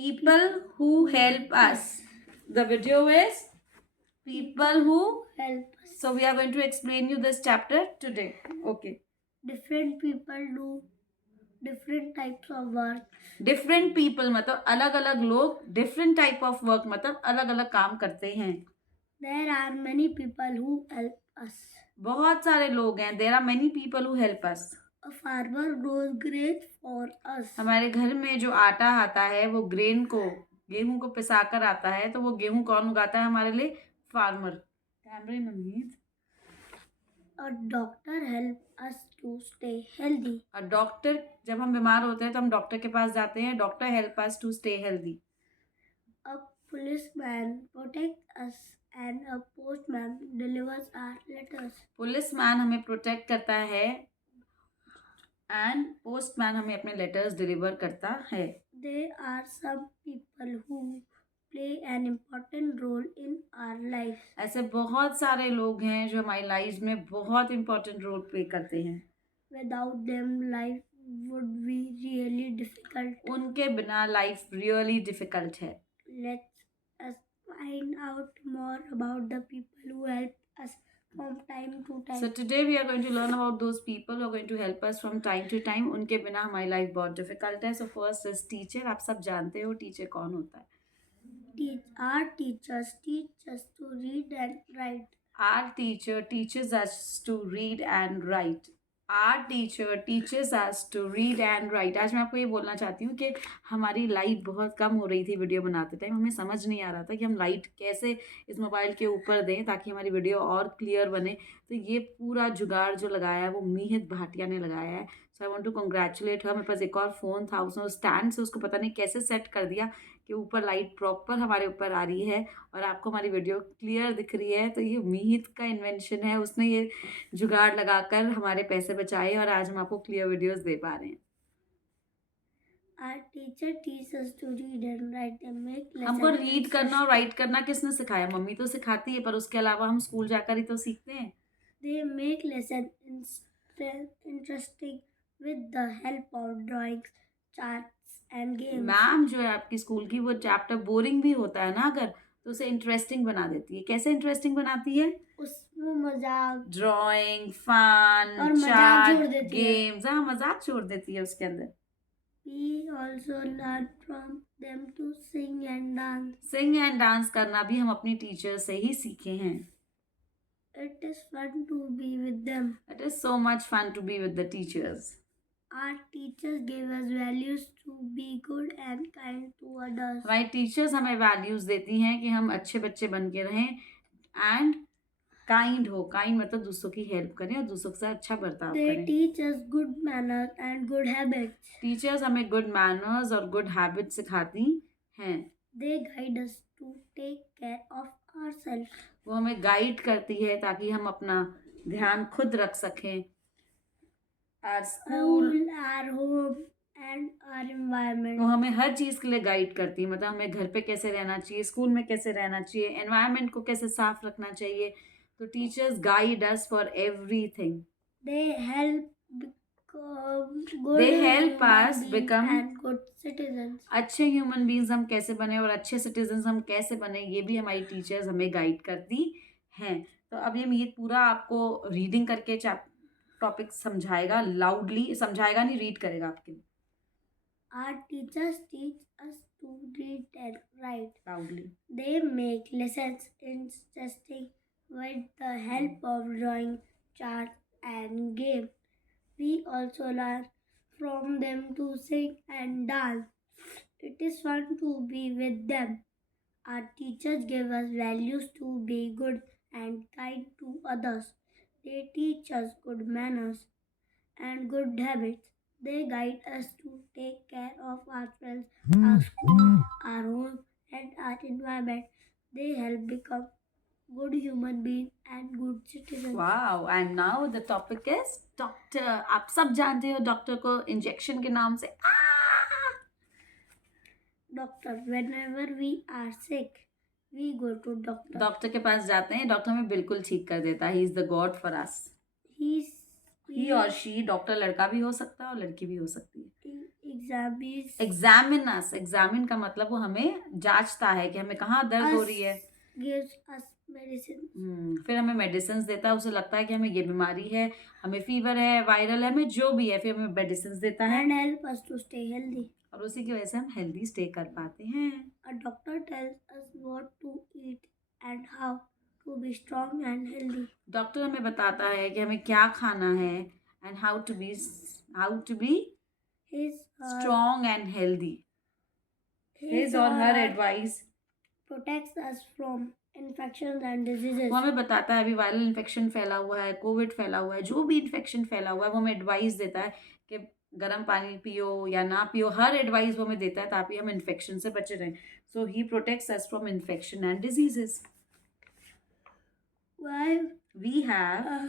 people who help us. The video is people who help us. So we are going to explain you this chapter today. Okay. Different people do different types of work. Different people मतलब अलग अलग लोग different type of work मतलब अलग अलग काम करते हैं. There are many people who help us. बहुत सारे लोग हैं. There are many people who help us. A farmer grows grain for us. हमारे घर में जो आटा आता है वो ग्रेन को गेहूं को पिसाकर आता है, तो वो गेहूं कौन उगाता है हमारे लिए? Farmer. A doctor help us to stay healthy. Doctor, जब हम बीमार होते हैं तो हम डॉक्टर के पास जाते हैं. Doctor help us to stay healthy. A policeman protects us and a postman delivers our letters. Policeman हमें प्रोटेक्ट करता है एंड पोस्टमैन हमें अपने लेटर्स डिलीवर करता है. There are some people who play an important role in our life. ऐसे बहुत सारे लोग हैं जो हमारी लाइफ में बहुत इंपॉर्टेंट रोल प्ले करते हैं. Without them, life would be really difficult. उनके बिना लाइफ रियली डिफिकल्ट है. Let's us find out more about the people who help us from time to time. So today we are going to learn about those people who are going to help us from time to time. उनके बिना हमारी life बहुत difficult है. So first is teacher. आप सब जानते हो teacher कौन होता है. Our teachers teach us to read and write. Our teacher teaches us to read and write. Our teacher teaches us to read and write. आज मैं आपको ये बोलना चाहती हूँ कि हमारी लाइट बहुत कम हो रही थी वीडियो बनाते टाइम. हमें समझ नहीं आ रहा था कि हम लाइट कैसे इस मोबाइल के ऊपर दें ताकि हमारी वीडियो और क्लियर बने. तो ये पूरा जुगाड़ जो लगाया है वो मीहित भाटिया ने लगाया है. सो आई वांट टू कंग्रेचुलेट हर. मेरे पास एक और फ़ोन था, उसने स्टैंड से उसको पता नहीं कैसे सेट कर दिया कि ऊपर लाइट प्रॉपर हमारे ऊपर आ रही है और आपको हमारी वीडियो क्लियर दिख रही है. तो ये मीहित का इन्वेंशन है. उसने ये जुगाड़ लगाकर हमारे पैसे बचाए और आज हम आपको क्लियर वीडियोस दे पा रहे हैं. Our teacher teaches us to read and write and make lessons. हमको रीड करना और राइट करना किसने सिखाया? मम्मी तो सिखाती है, पर उसके अलावा हम स्कूल जाकर ही तो सीखते हैं. They make lessons interesting with the help of drawings, charts and games. Ma'am जो है आपकी स्कूल की, वो चैप्टर बोरिंग भी होता है ना अगर, तो उसे इंटरेस्टिंग बना देती है. कैसे इंटरेस्टिंग बनाती है? उसमें मजाक, ड्राइंग, फन, और मजाक जोड़ चार्ट, देती है. गेम्स. हाँ, मजाक छोड़ देती है उसके अंदर. We also learn from them to sing and dance. Singh and dance करना भी हम अपनी टीचर से ही सीखे हैं. It is fun to be with them. It is so much fun to be with the teachers. Our teachers give us values to be good and kind to others. हमारी teachers हमें values देती हैं कि हम अच्छे बच्चे बन के रहें एंड काइंड हो. काइंड मतलब दूसरों की हेल्प करें और दूसरों के साथ अच्छा बर्ताव They करें. teach us good manners and good habits. Teachers हमें गुड मैनर्स और गुड हैबिट सिखाती हैं. They guide us to take care of ourselves. वो हमें गाइड करती है ताकि हम अपना ध्यान खुद रख सकें. Our school, Our home and our environment. वो हमें हर चीज़ के लिए गाइड करती है. मतलब हमें घर पे कैसे रहना चाहिए, स्कूल में कैसे रहना चाहिए, एनवायरनमेंट को कैसे साफ रखना चाहिए. तो teachers guide us for everything. They help become good. They help human us beings become and good citizens. अच्छे ह्यूमन बींग्स हम कैसे बने और अच्छे सिटीजन्स हम कैसे बने, ये भी हमारी टीचर्स हमें गाइड करती हैं. तो अब ये मीत पूरा आपको रीडिंग करके टॉपिक समझाएगा. लाउडली समझाएगा, नहीं रीड करेगा आपके लिए. Our teachers teach us to read and write. Loudly. They make lessons interesting with the help of drawing, charts and games. We also learn from them to sing and dance. It is fun to be with them. Our teachers give us values to be good and kind to others. They teach us good manners and good habits. They guide us to take care of ourselves, our school, our home, and our environment. They help become good human beings and good citizens. Wow. And now the topic is doctor. आप सब जानते हो doctor को injection के नाम से. Doctor, whenever we are sick, we go to doctor. Doctor के पास जाते हैं, डॉक्टर हमें बिल्कुल ठीक कर देता है. He is the God for us. He's ही और शी. डॉक्टर लड़का भी हो सकता है और लड़की भी हो सकती है. एग्जामिन का मतलब वो हमें जांचता है कि हमें कहाँ दर्द हो रही है। gives us medicine फिर हमें मेडिसिन देता है, उसे लगता है कि हमें ये बीमारी है, हमें फीवर है, वायरल है, हमें जो भी है, फिर हमें मेडिसिन देता है and help us to stay healthy. और उसी की वजह से हम हेल्दी स्टे कर पाते हैं। A doctor tells us what to eat and how to be strong and healthy. Doctor हमें बताता है कि हमें क्या खाना है and how to be His strong and healthy. His or her advice protects us from infections and diseases. वो हमें बताता है अभी वायरल इन्फेक्शन फैला हुआ है, कोविड फैला हुआ है, जो भी इन्फेक्शन फैला हुआ है वो हमें एडवाइस देता है कि गर्म पानी पियो या ना पियो, हर एडवाइस वो हमें देता है ताकि हम इन्फेक्शन से बचे रहें। So he protects us from infection and diseases. Why we have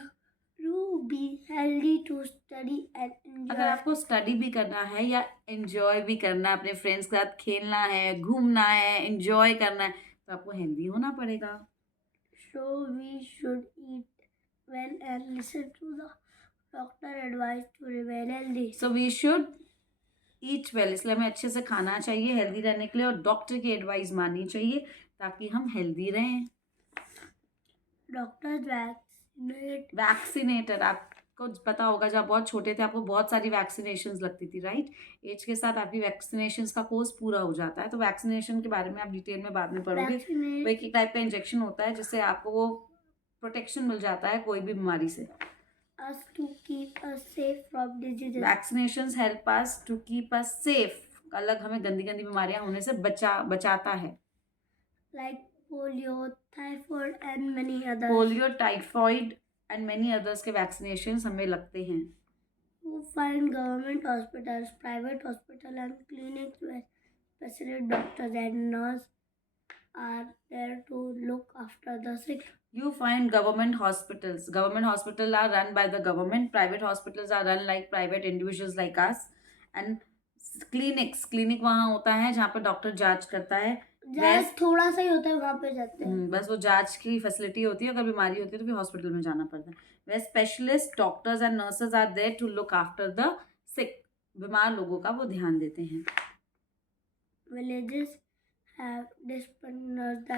to be healthy to study and enjoy. अगर आपको स्टडी भी करना है या एंजॉय भी करना है, अपने फ्रेंड्स के साथ खेलना है, घूमना है, एंजॉय करना है, तो आपको हेल्दी होना पड़ेगा। So we should eat well and listen to the doctor advice to remain healthy. So we should eat well, इसलिए हमें अच्छे से खाना चाहिए हेल्दी रहने के लिए और डॉक्टर की एडवाइस माननी चाहिए ताकि हम हेल्दी रहें। Doctors वैक्सीनेटर, आपको पता होगा जब आप बहुत छोटे थे आपको बहुत सारी वैक्सीनेशन लगती थी, राइट? एज के साथ आपकी वैक्सीनेशन का कोर्स पूरा हो जाता है, तो वैक्सीनेशन के बारे में आप डिटेल में बाद में पढ़ोगे। वो एक टाइप का इंजेक्शन होता है जिससे आपको वो प्रोटेक्शन मिल जाता है कोई भी बीमारी से। us to keep us safe from diseases. Vaccinations help us to keep us safe, अलग हमें गंदी गंदी बीमारियां होने से बचाता है। Like polio, typhoid and many others. Polio, typhoid and many others के वैक्सीनेशंस हमें लगते हैं। You find government hospitals, private hospitals and clinics where specialist doctors and nurses are there to look after the sick. You find government hospitals. Government hospitals are run by the government. Private hospitals are run like private individuals like us. And clinic वहाँ होता है जहाँ पर doctor जांच करता है। जांच थोड़ा सा ही होता है, वहाँ पे जाते हैं। बस वो जांच की फैसिलिटी होती है, अगर बीमारी होती है तो फिर हॉस्पिटल में जाना पड़ता है। वे specialist doctors and nurses are there to look after the sick, बीमार लोगों का वो ध्यान देते हैं। Villages have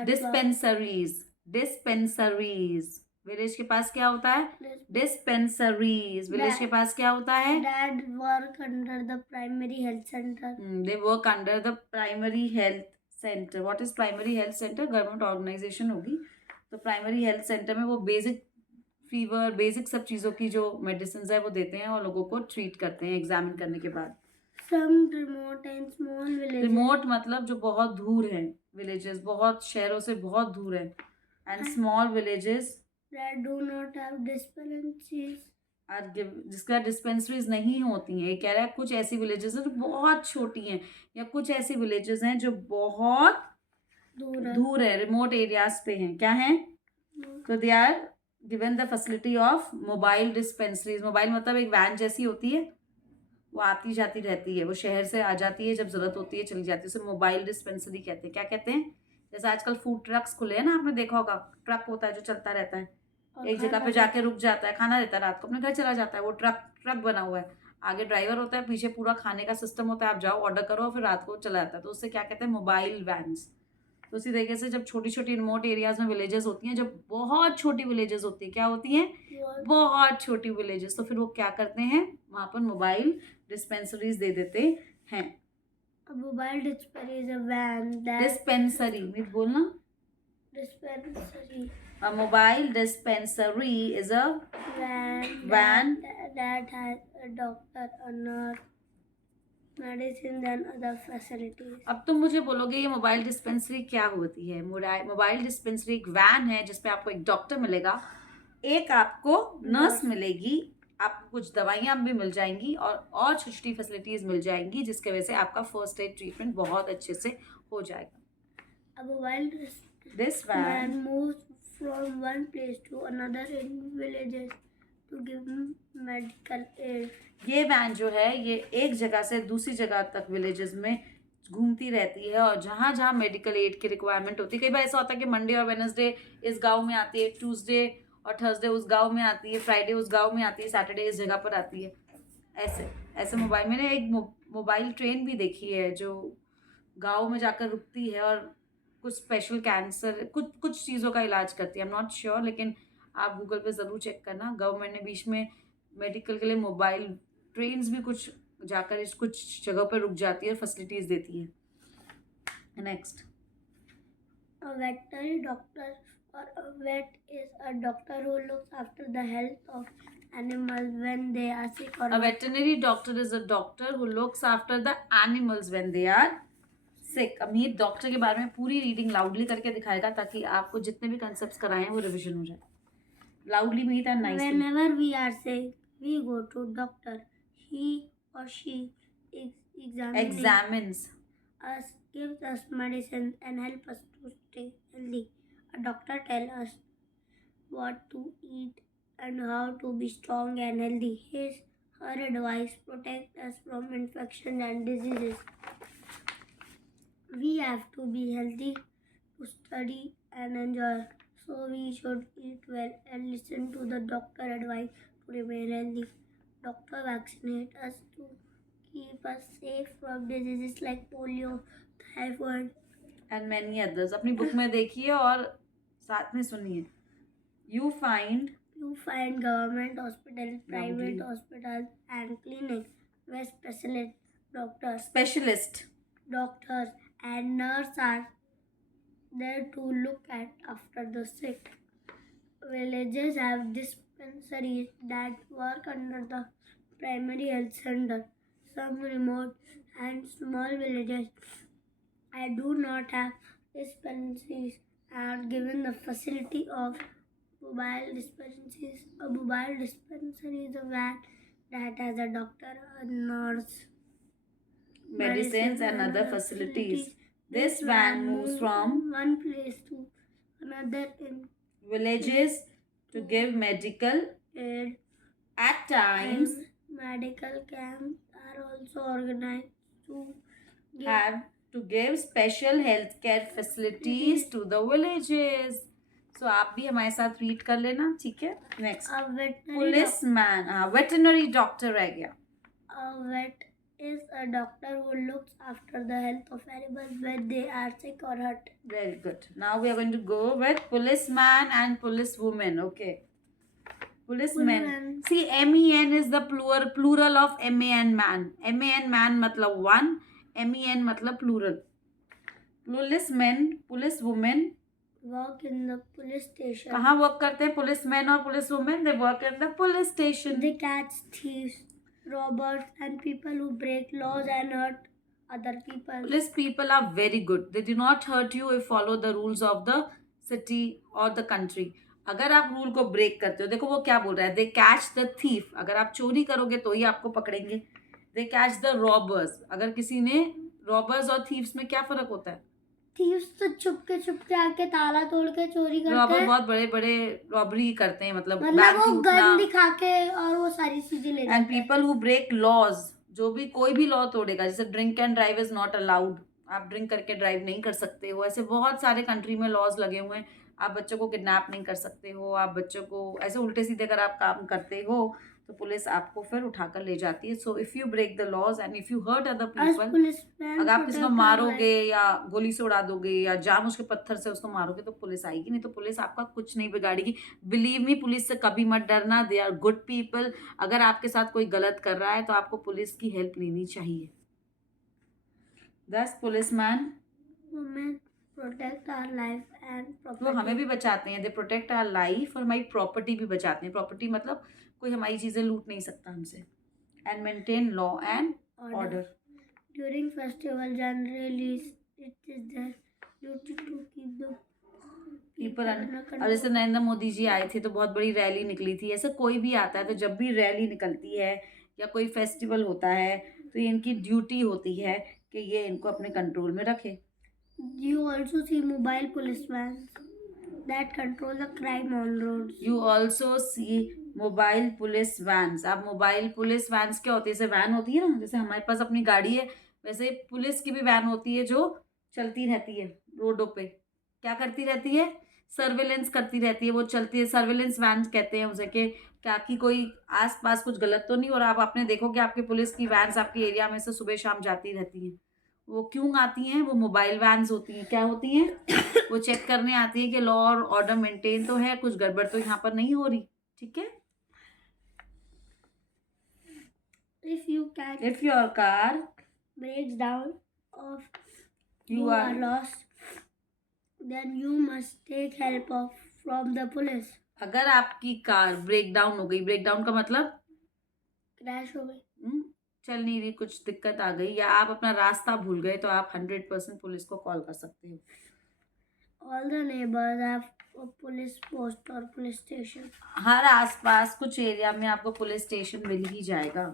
डिस्पेंसरीज, विलेज के पास क्या होता है? डिस्पेंसरीज, विलेज के पास क्या होता है? That work under the primary health center. They work under the primary health center. What is primary health center? Government organisation होगी, तो प्राइमरी हेल्थ सेंटर में वो बेसिक फीवर, बेसिक सब चीज़ों की जो मेडिसिन है वो देते हैं और लोगों को ट्रीट करते हैं एग्जामिन करने के बाद। Some remote and small villages. Remote मतलब जो बहुत दूर है, विलेजेस बहुत शहरों से बहुत दूर है, and small villages that do not have dispensaries. जिसका डिस्पेंसरीज नहीं होती हैं। ये कह रहा है कुछ ऐसी विलेजेस हैं जो बहुत छोटी हैं या कुछ ऐसी विलेजेस हैं जो बहुत दूर है, रिमोट एरियाज पे हैं। क्या हैं? तो they are given the facility of mobile dispensaries. Mobile मतलब एक वैन जैसी होती है, वो आती जाती रहती है, वो शहर से आ जाती है, जब जरूरत होती है चली जाती है, उसे मोबाइल डिस्पेंसरी कहते हैं। क्या कहते हैं? जैसे आजकल फूड ट्रक्स खुले हैं ना, आपने देखा होगा, ट्रक होता है जो चलता रहता है, एक जगह पे जाके रुक जाता है, खाना देता है, रात को अपने घर चला जाता है, वो ट्रक बना हुआ है, आगे ड्राइवर होता है, पीछे पूरा खाने का सिस्टम होता है, आप जाओ ऑर्डर करो फिर रात को चला जाता है, तो उससे क्या कहते हैं? Mobile vans. तो उसी तरीके से जब छोटी छोटी रिमोट एरियाज में विलेजेस होती हैं, जब बहुत छोटी विलेजेस होती है, क्या होती हैं? बहुत छोटी विलेजेस, तो फिर वो क्या करते हैं? वहाँ पर मोबाइल डिस्पेंसरीज दे देते हैं। Mobile dispensary van, dispensary mean बोलना, dispensary. A mobile dispensary is a van that has a doctor, a nurse, medicine and other facilities. अब तुम मुझे बोलोगे ये मोबाइल डिस्पेंसरी क्या होती है? मोबाइल डिस्पेंसरी एक वैन है जिसपे आपको एक डॉक्टर मिलेगा, एक आपको नर्स मिलेगी, आपको कुछ दवाइयाँ भी मिल जाएंगी और छोटी छोटी फैसिलिटीज मिल जाएंगी, जिसके वजह से आपका फर्स्ट एड ट्रीटमेंट बहुत अच्छे से हो जाएगा। A mobile This van moves from one place to another in villages to give medical aid. ये वैन जो है ये एक जगह से दूसरी जगह तक विलेजेस में घूमती रहती है और जहाँ जहाँ मेडिकल एड की रिक्वायरमेंट होती है। कई बार ऐसा होता है कि मंडे और वेडनेसडे इस गांव में आती है, ट्यूसडे और थर्सडे उस गांव में आती है, फ्राइडे उस गांव में आती है, सैटरडे इस जगह पर आती है, ऐसे। ऐसे मोबाइल, मैंने एक मोबाइल ट्रेन भी देखी है जो गाँव में जाकर रुकती है और कुछ स्पेशल कैंसर कुछ चीज़ों का इलाज करती है। आई एम नॉट श्योर, लेकिन आप गूगल पे ज़रूर चेक करना। गवर्नमेंट ने बीच में मेडिकल के लिए मोबाइल ट्रेन्स भी कुछ जाकर इस कुछ जगह पर रुक जाती है और फैसिलिटीज़ देती है। Next, A veterinary doctor or a vet is a doctor who looks after the health of animals when they are sick or a veterinary doctor is a doctor who looks after the animals when they are sick। अमीर doctor के बारे में पूरी reading loudly करके दिखाएगा ताकि आपको जितने भी कंसेप्ट्स कराए हैं वो रिविजन हो जाए। Loudly meet and nicely. Whenever we are sick, we go to doctor. He or she examines us, gives us medicine and help us to stay healthy. A doctor tells us what to eat and how to be strong and healthy. Her advice protects us from infections and diseases. We have to be healthy to study and enjoy. So we should eat well and listen to the doctor advice to remain healthy. Doctor vaccinate us to keep us safe from diseases like polio, typhoid, and many others. अपनी book में देखिए और साथ में सुनिए। You find government hospitals, private Lovely. hospitals and clinics where specialist doctors and nurses are there to look after the sick. Villages have dispensaries that work under the primary health center. Some remote and small villages I do not have dispensaries are given the facility of mobile dispensaries. A mobile dispensary is a van that has a doctor, a nurse, medicines and other facilities. This van moves from one place to another in villages to give medical aid. at times Medical camps are also organized to have to give special healthcare facilities to the villages. So आप भी हमारे साथ read कर लेना, ठीक है। Next, A veterinary policeman, veterinary doctor रह गया। A vet is a doctor who looks after the health of animals when they are sick or hurt. Very good. Now we are going to go with policeman and policewoman. Okay. Policeman. See, MEN is the plural of MAN man. MAN man मतलब one, MEN मतलब plural. Policeman, policewoman work in the police station. कहाँ work करते हैं policeman और पुलिसवुमेन? They work in the police station. They catch thieves, robbers and people who break laws and hurt other people. Police people are very good. They do not hurt you if follow the rules of the city or the country. अगर आप rule को break करते हो, देखो वो क्या बोल रहा है, दे कैच द थीफ। अगर आप चोरी करोगे तो ही आपको पकड़ेंगे। दे कैच द रॉबर्स। अगर किसी ने रॉबर्स और थीव्स में क्या फर्क होता है? थीव्स तो चुपके आके ताला तोड़ के चोरी करते हैं। रॉबर बहुत बड़े बड़े रॉबरी करते हैं, मतलब वो गन दिखा के और वो सारी चीजें ले। And people who break laws, जो भी कोई भी लॉ तोड़ेगा, जैसे drink and drive is not allowed, आप ड्रिंक करके ड्राइव नहीं कर सकते हो। ऐसे बहुत सारे कंट्री में लॉज लगे हुए हैं। आप बच्चों को किडनैप नहीं कर सकते हो, आप बच्चों को ऐसे उल्टे सीधे अगर आप काम करते हो तो पुलिस आपको फिर उठाकर ले जाती है। So if you break the laws and if you hurt other people, अगर आप किसी को मारोगे या गोली से उड़ा दोगे या जानबूझ के पत्थर से उसको मारोगे तो पुलिस आएगी, नहीं तो पुलिस आपका कुछ नहीं बिगाड़ेगी। बिलीव मी, पुलिस से कभी मत डरना। They are good people. अगर आपके साथ कोई गलत कर रहा है तो आपको पुलिस की हेल्प लेनी चाहिए। Thus policeman protect our life and property. वो हमें भी बचाते हैं। दे प्रोटेक्ट आवर लाइफ और हमारी प्रॉपर्टी भी बचाते हैं। प्रॉपर्टी मतलब कोई हमारी चीज़ें लूट नहीं सकता हमसे। And maintain law and order. During festival generally it is their duty to keep the people. और जैसे नरेंद्र मोदी जी आए थे तो बहुत बड़ी रैली निकली थी। ऐसे कोई भी आता है तो जब भी रैली निकलती है या कोई फेस्टिवल होता है तो ये इनकी ड्यूटी होती है कि ये इनको अपने कंट्रोल में रखे। You also see mobile policemen that control the crime on roads. You also see mobile police vans. अब मोबाइल पुलिस वैन्स क्या होती है? जैसे वैन होती है ना, जैसे हमारे पास अपनी गाड़ी है, वैसे पुलिस की भी वैन होती है जो चलती रहती है रोडों पे। क्या करती रहती है? सर्विलेंस करती रहती है, वो चलती है, सर्विलेंस वैन कहते हैं उसे, कि क्या कि कोई आस-पास कुछ गलत तो नहीं हो रहा। अब आपने देखो कि आपकी पुलिस की वैन्स आपके एरिया में से सुबह-शाम जाती रहती हैं। वो क्यों आती हैं? वो मोबाइल वैन्स होती हैं। क्या होती हैं? वो चेक करने आती हैं कि लॉ और ऑर्डर मेंटेन तो है, कुछ गड़बड़ तो यहाँ पर नहीं हो रही। ठीक है? If you can If your car breaks down or you you are are lost, then you must take help from the police. अगर आपकी कार ब्रेक डाउन हो गई, ब्रेक डाउन का मतलब क्रैश हो गई, चल नहीं रही, कुछ दिक्कत आ गई, या आप अपना रास्ता भूल गए, तो आप 100% पुलिस को कॉल कर सकते हो। all the neighbors have a police post or police station. हर आसपास कुछ एरिया में आपको पुलिस स्टेशन मिल ही जाएगा।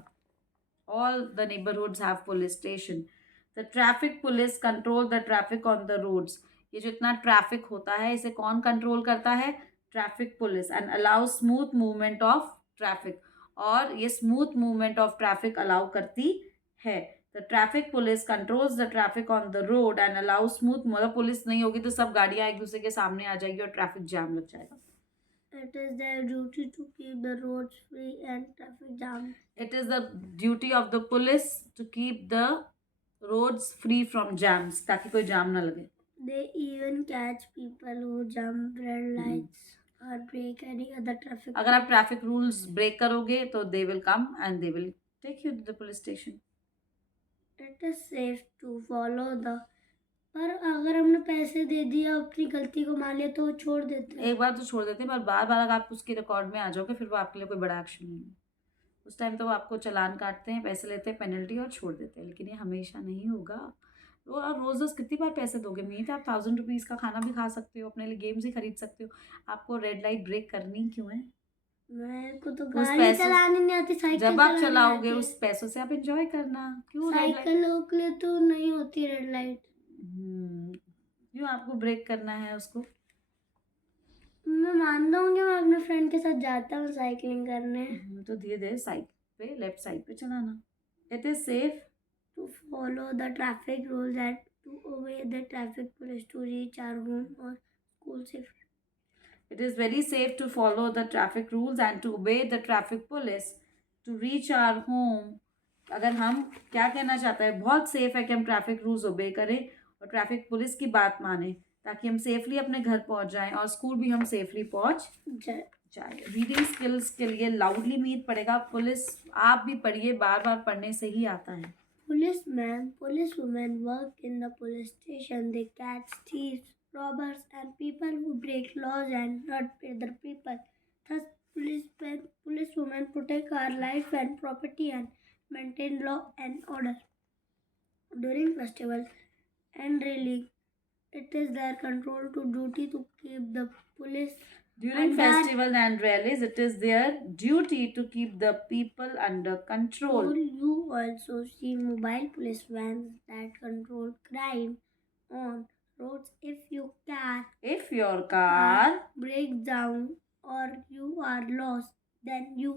All the neighbourhoods have police station. The traffic police control the traffic on the roads. ये जो इतना ट्रैफिक होता है, इसे कौन कंट्रोल करता है? Traffic police. And allow smooth movement of traffic. और ये smooth movement of traffic allow करती है। The traffic police controls the traffic on the road and allow smooth. मतलब पुलिस नहीं होगी तो सब गाड़ियां एक दूसरे के सामने आ जाएगी और ट्रैफिक जाम लग जाएगा। It is their duty to keep the roads free and traffic jam. It is the duty of the police to keep the roads free from jams, ताकि कोई जाम ना लगे। They even catch people who jump red lights or break any other traffic. अगर आप traffic rules break करोगे तो they will come and they will take you to the police station. It is safe to follow the. पर अगर हमने पैसे दे दिया, अपनी गलती को मान लिया, तो वो छोड़ देते हैं। एक बार तो छोड़ देते हैं, पर बार बार अगर आप उसके रिकॉर्ड में आ जाओगे फिर वो आपके लिए कोई बड़ा एक्शन नहीं है। उस टाइम तो वो आपको चालान काटते हैं, पैसे लेते हैं, पेनल्टी, और छोड़ देते हैं। लेकिन ये हमेशा नहीं होगा। वो आप रोज़ रोज़ कितनी बार पैसे दोगे? मीत, आप 1000 रुपीज़ का खाना भी खा सकते हो, अपने लिए गेम्स ही खरीद सकते हो। आपको रेड लाइट ब्रेक करनी क्यों है? मेरे को तो उस गाड़ी पैसों चलानी नहीं आती, साइकिल जब आप चलानी चलाओगे आती है। उस पैसों से आप एंजॉय करना। क्यों रेड लाइट? साइकिलों के लिए तो नहीं होती रेड लाइट। क्यों आपको ब्रेक करना है उसको? मैं मानता हूँ कि मैं अपने फ्रेंड के साथ जाता हूँ साइकिलिंग करने। तो धीरे धीरे साइड पे, लेफ्ट साइड पे चलाना। It is safe To follow the traffic rules and to obey the traffic police to reach our home or school safely. It is very safe to follow the traffic rules and to obey the traffic police to reach our home. अगर हम क्या कहना चाहते हैं? बहुत safe है कि हम ट्रैफिक रूल्स ओबे करें और ट्रैफिक पुलिस की बात माने, ताकि हम सेफली अपने घर पहुंच जाएं और स्कूल भी हम सेफली पहुंच जाए। रीडिंग स्किल्स के लिए लाउडली मीट पड़ेगा। पुलिस आप भी पढ़िए, बार बार पढ़ने से ही आता है। Policemen, policewomen work in the police station. They catch thieves, robbers, and people who break laws and not pay the people. Thus, policemen, policewomen protect our life and property and maintain law and order. During festival and rally, it is their control to duty to keep the police. During festival and rallies, it is their duty to keep the people under control. You also see mobile police vans that control crime on roads. If your car breaks down or you are lost, then you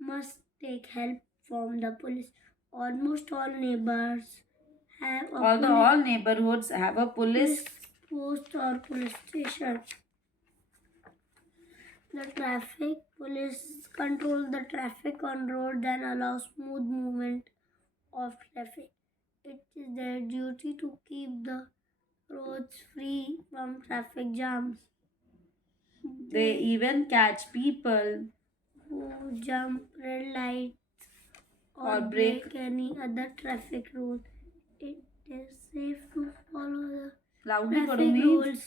must take help from the police. Almost all neighbors have all neighborhoods have a police post or police station. The traffic police controls the traffic on road and allows smooth movement of traffic. It is their duty to keep the roads free from traffic jams. They even catch people who jump red lights or break any other traffic rule. It is safe to follow the traffic rules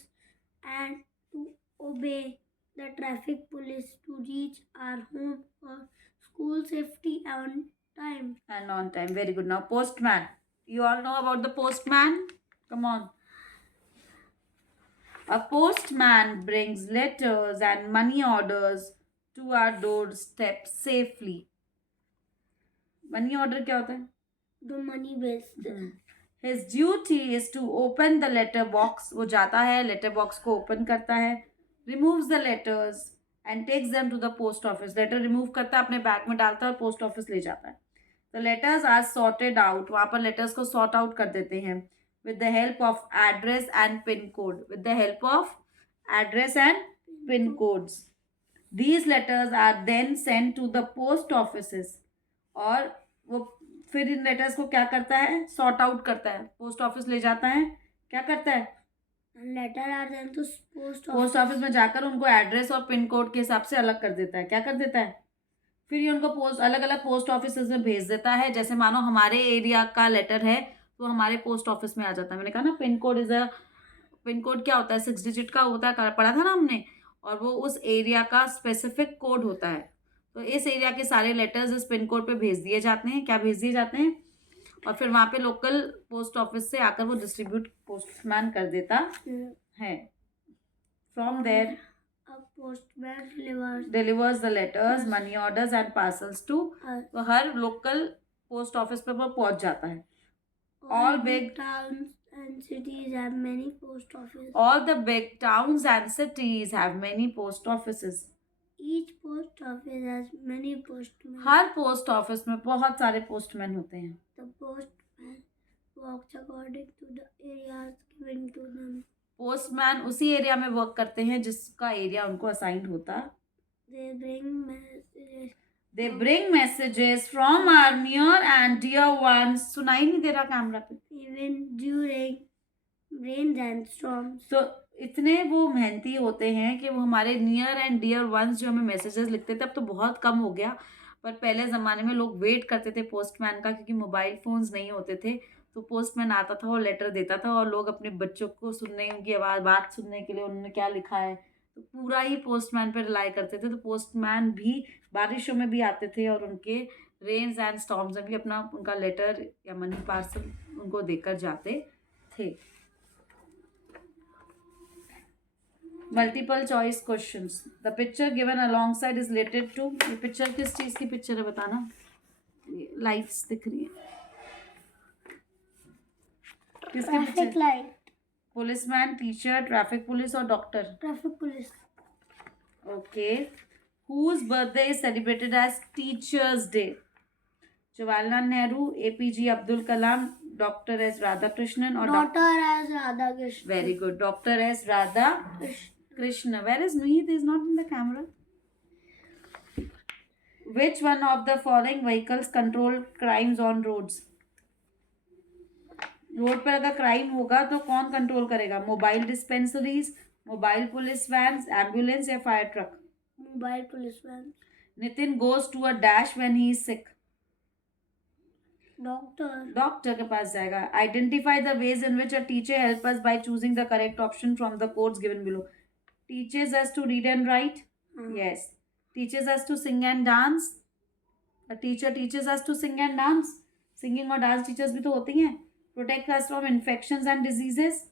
and to obey the traffic police to reach our home or school safely on time. And on time. Very good. Now, postman. You all know about the postman? Come on. A postman brings letters and money orders to our doorstep safely. Money order क्या होता है? The money based. His duty is to open the letter box. वो जाता है, letter box को open करता है, removes the letters and takes them to the post office. Letter remove करता है, अपने बैग में डालता है और post office ले जाता है. The letters are sorted out. वहाँ पर letters को sort out कर देते हैं with the help of address and pin code. With the help of address and pin codes. These letters are then sent to the post offices. और वो फिर इन letters को क्या करता है, सॉर्ट आउट करता है, पोस्ट ऑफिस ले जाता है, क्या करता है, लेटर आर देन तो पोस्ट ऑफिस में जाकर उनको एड्रेस और पिन कोड के हिसाब से अलग कर देता है, क्या कर देता है, फिर ये उनको अलग अलग पोस्ट ऑफिस में भेज देता है. जैसे मानो हमारे एरिया का लेटर है तो हमारे पोस्ट ऑफिस में आ जाता है. मैंने कहा ना पिन कोड क्या होता है, 6 डिजिट का होता है, पढ़ा था ना हमने, और वो उस एरिया का स्पेसिफिक कोड होता है. तो इस एरिया के सारे लेटर्स इस पिन कोड पे भेज दिए जाते हैं. क्या भेज दिए जाते हैं, और फिर वहाँ पे लोकल पोस्ट ऑफिस से आकर वो डिस्ट्रीब्यूट पोस्टमैन कर देता है. From there postman delivers the letters, money orders and parcels to, तो हर लोकल पोस्ट ऑफिस पे वो पहुंच जाता है. All big towns and cities have many post offices. All the big towns and cities have many post offices. Each post office has many postmen. Her post office में बहुत सारे postman होते हैं. The postman works according to the areas given to them. Postman उसी area में work करते हैं जिसका एरिया उनको असाइंड होता. They bring messages from our near and dear ones. सुनाई नहीं दे रहा कैमरा पे. Even during rains and storms. तो इतने वो मेहनती होते हैं कि वो हमारे नियर एंड डियर वंस जो हमें मैसेजेस लिखते थे, अब तो बहुत कम हो गया, पर पहले ज़माने में लोग वेट करते थे पोस्टमैन का, क्योंकि मोबाइल फ़ोन्स नहीं होते थे. तो पोस्टमैन आता था और लेटर देता था, और लोग अपने बच्चों को सुनने, उनकी आवाज़ बात सुनने के लिए उन्होंने क्या लिखा है, तो पूरा ही पोस्टमैन पर रिलाई करते थे. तो पोस्टमैन भी बारिशों में भी आते थे और उनके रेन्स एंड स्टॉर्म्स में भी अपना उनका लेटर या मनी पार्सल उनको देकर जाते थे. Multiple choice questions. The picture given alongside is related to. ये पिक्चर किस चीज़ की पिक्चर है बताना. लाइट्स दिख रही है, किसकी picture. Light. Policeman, teacher, traffic police और doctor. Traffic police. Okay. Whose birthday is celebrated as Teachers Day? Jawaharlal Nehru, APJ Abdul Kalam, Dr. S. Radhakrishnan, or Dr. S. Radhakrishnan. Very good. Dr. S. Radhakrishnan. Where is Meet? Is not in the camera. Which one of the following vehicles control crimes on roads? Road पर अगर crime होगा तो कौन control करेगा? Mobile dispensaries, mobile police van, ambulance या fire truck? Mobile police van. Nitin goes to a dash when he is sick. Doctor के पास जाएगा. Identify the ways in which a teacher help us by choosing the correct option from the codes given below. Teachers us to read and write. Yes. Teachers us to sing and dance. A teacher teachers us to sing and dance. Singing और dance teachers भी तो होती हैं. Protect us from infections and diseases.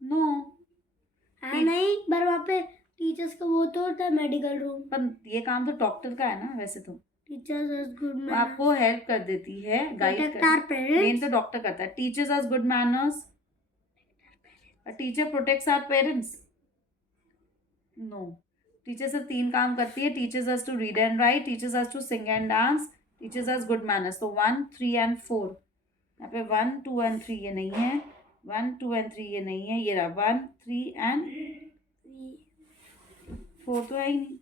No. नहीं, पर वहाँ पे teachers का वो तो होता है मेडिकल रूम. पर ये काम तो डॉक्टर का है ना वैसे तो. Teachers are good manners. आपको हेल्प कर देती है, गाइड करती है. मेन तो डॉक्टर करता है. Teachers are good manners. A teacher protects our parents. No. Teacher सिर्फ 3 काम करती है. Teachers are to read and write, teachers are to sing and dance, teachers are good manners. तो 1, 3 एंड 4. यहाँ पे 1, 2 एंड 3 ये नहीं है. 1, 2 एंड 3 ये नहीं है. ये रहा 1, 3 एंड 4 तो है ही नहीं.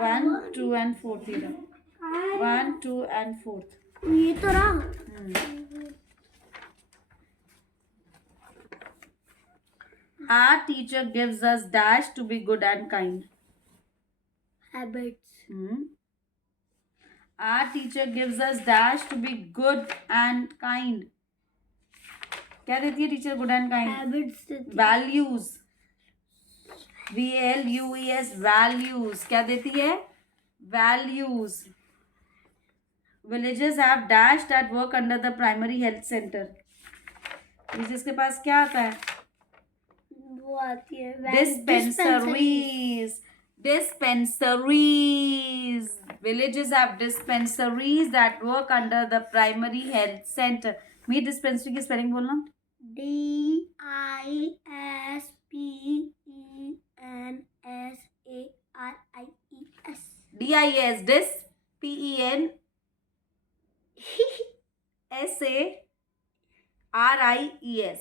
1, 2 एंड 4 थी. 1, 2 एंड 4. ये तो रहा. Our teacher gives us dash to be good and kind. Habits. Our teacher gives us dash to be good and kind. क्या देती है teacher good and kind? Habits. Values. VALUES. Values. क्या देती है? Values. Villages have dash that work under the primary health center. जिसके पास क्या आता है? वो आती है dispensaries. Villages have dispensaries that work under the primary health center. Me dispensary की स्पेलिंग बोलना. DISPENSARIES. DIS. PEN. DISPENSARIES.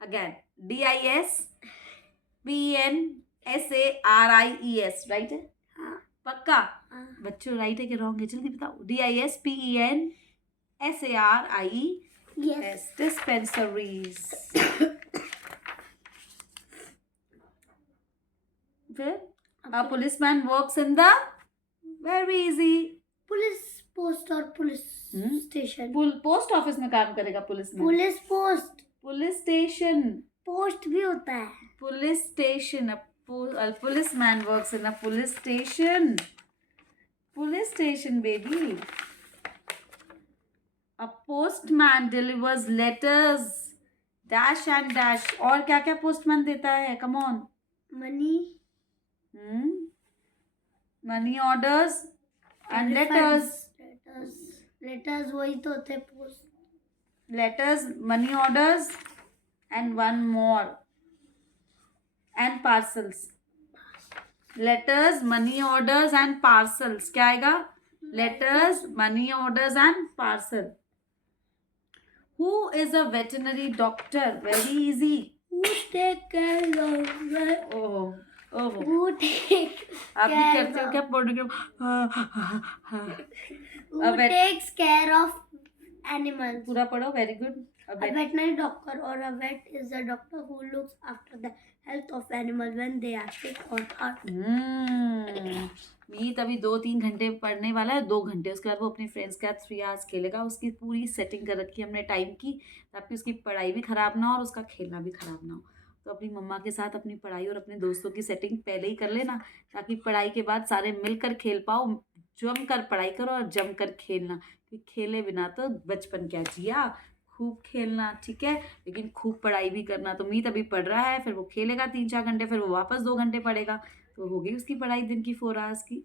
Again, DISPENSARIES. Right है? हाँ, पक्का? हाँ, बच्चों राइट है कि रॉन्ग है? जल्दी बताओ. DISPENSARIES. yes. Dispensaries. फिर a policeman works in the, very easy, police post और पुलिस स्टेशन. पोस्ट ऑफिस में काम करेगा policeman. Police post. Police station. Post भी होता है. Police station. A policeman works in a police station. Police station, baby. A postman delivers letters. Dash and dash. और क्या क्या postman देता है? Come on. Money. Money orders and letters. Letters वही तो होते हैं post. Letters, money orders, and one more. And parcels. Letters, money orders, and parcels. क्या आएगा? Letters, money orders, and parcel. Who is a veterinary doctor? Very easy. Who take care of Oh. Who take आप भी करते हो क्या programme? Who takes care of animals? पूरा पढ़ो. Very good. A veterinary doctor or a vet is a doctor who looks after the health of animals when they are sick or hurt. मीत अभी 2-3 घंटे पढ़ने वाला है. 2 घंटे. उसके बाद वो अपनी फ्रेंड्स के साथ 3 आवर्स खेलेगा. उसकी पूरी सेटिंग कर रखी है हमने टाइम की, ताकि उसकी पढ़ाई भी ख़राब ना हो और उसका खेलना भी ख़राब ना हो. तो अपनी मम्मा के साथ अपनी पढ़ाई और अपने दोस्तों की सेटिंग पहले ही कर लेना, ताकि पढ़ाई के बाद सारे मिलकर खेल पाओ. जम कर पढ़ाई करो और जम कर खेलना, क्योंकि खेले बिना तो बचपन क्या जिया. खूब खेलना, ठीक है, लेकिन खूब पढ़ाई भी करना. तो मीत अभी पढ़ रहा है, फिर वो खेलेगा 3-4 घंटे, फिर वो वापस 2 घंटे पढ़ेगा. तो हो गई उसकी पढ़ाई दिन की 4 आवर्स की.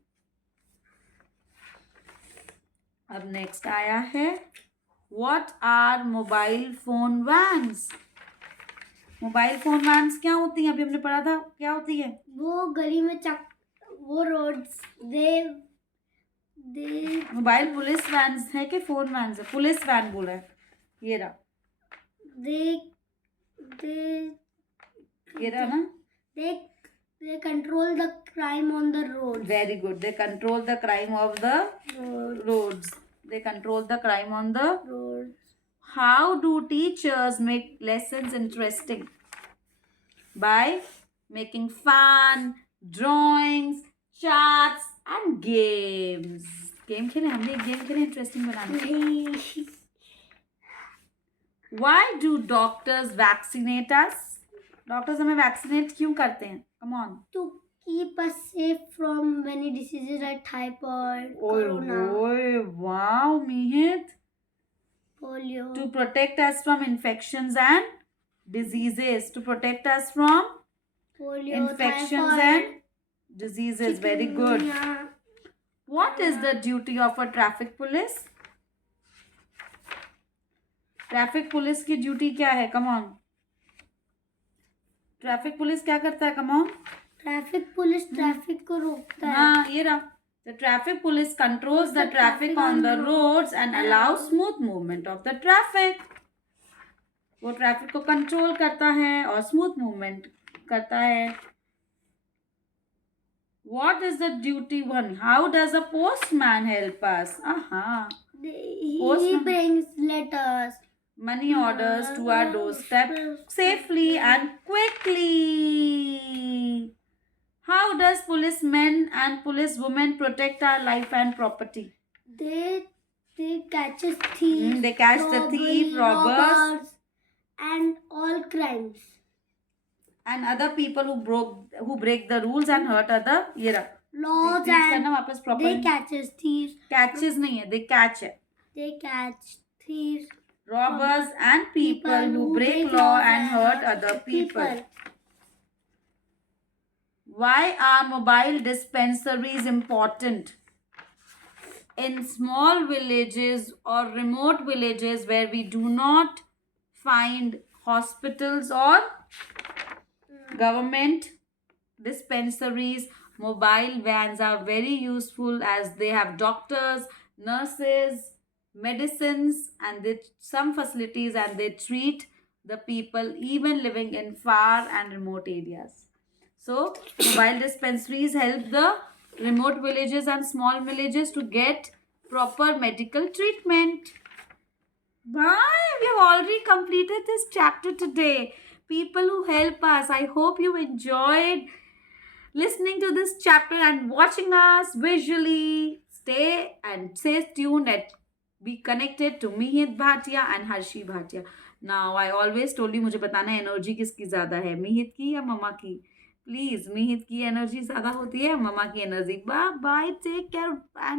अब नेक्स्ट आया है, what are mobile phone vans. Mobile phone vans क्या होती हैं? अभी हमने पढ़ा था क्या होती है. वो गली में वो roads they mobile police vans है कि फोन वैन्स है? पुलिस वैन बोला है. ये रहा. ये रहा ना. They control the crime on the road. Very good. They control the crime of the roads. They control the crime on the roads. How do teachers make lessons interesting? By making fun, drawings, charts, and games. Game खेले हमने. एक game खेले interesting बनाने. Why do doctors vaccinate us? Doctors हमें vaccinate क्यों करते हैं? Come on. To keep us safe from many diseases like typhoid, corona. Oh, wow, Mihit. Polio. To protect us from infections and diseases. To protect us from polio, infections typhoid, and diseases. Very good. What is the duty of a traffic police? Traffic police की duty क्या है? Come on. Traffic police क्या करता है? Come on. Traffic police traffic को रोकता है. हाँ, ये रहा. The traffic police controls the traffic on the roads and allows smooth movement of the traffic. वो ट्रैफिक को कंट्रोल करता है और स्मूथ मूवमेंट करता है. What is the duty one? How does a postman help us? He brings letters, money orders to our doorstep safely and quickly. How does policemen and policewomen protect our life and property? They catch thieves. They catch the thief, robbers, and all crimes. And other people who break the rules and hurt other. ये रहा. Laws and वापस proper. They catches thieves. Catches नहीं है. They catch है. They catch thieves, robbers and people who break law and hurt other people. Why are mobile dispensaries important? In small villages or remote villages where we do not find hospitals or government dispensaries, mobile vans are very useful as they have doctors, nurses, medicines and some facilities, and they treat the people even living in far and remote areas. So mobile dispensaries help the remote villages and small villages to get proper medical treatment. Bye. We have already completed this chapter today. People who help us, I hope you enjoyed listening to this chapter and watching us visually. Stay tuned and be connected to Mihit Bhatia and Harshi Bhatia. Now, I always told you मुझे बताना energy किसकी ज़्यादा है, मिहित की या mama की. Please Mihit की energy ज़्यादा होती है, ममा की energy. Bye bye, take care and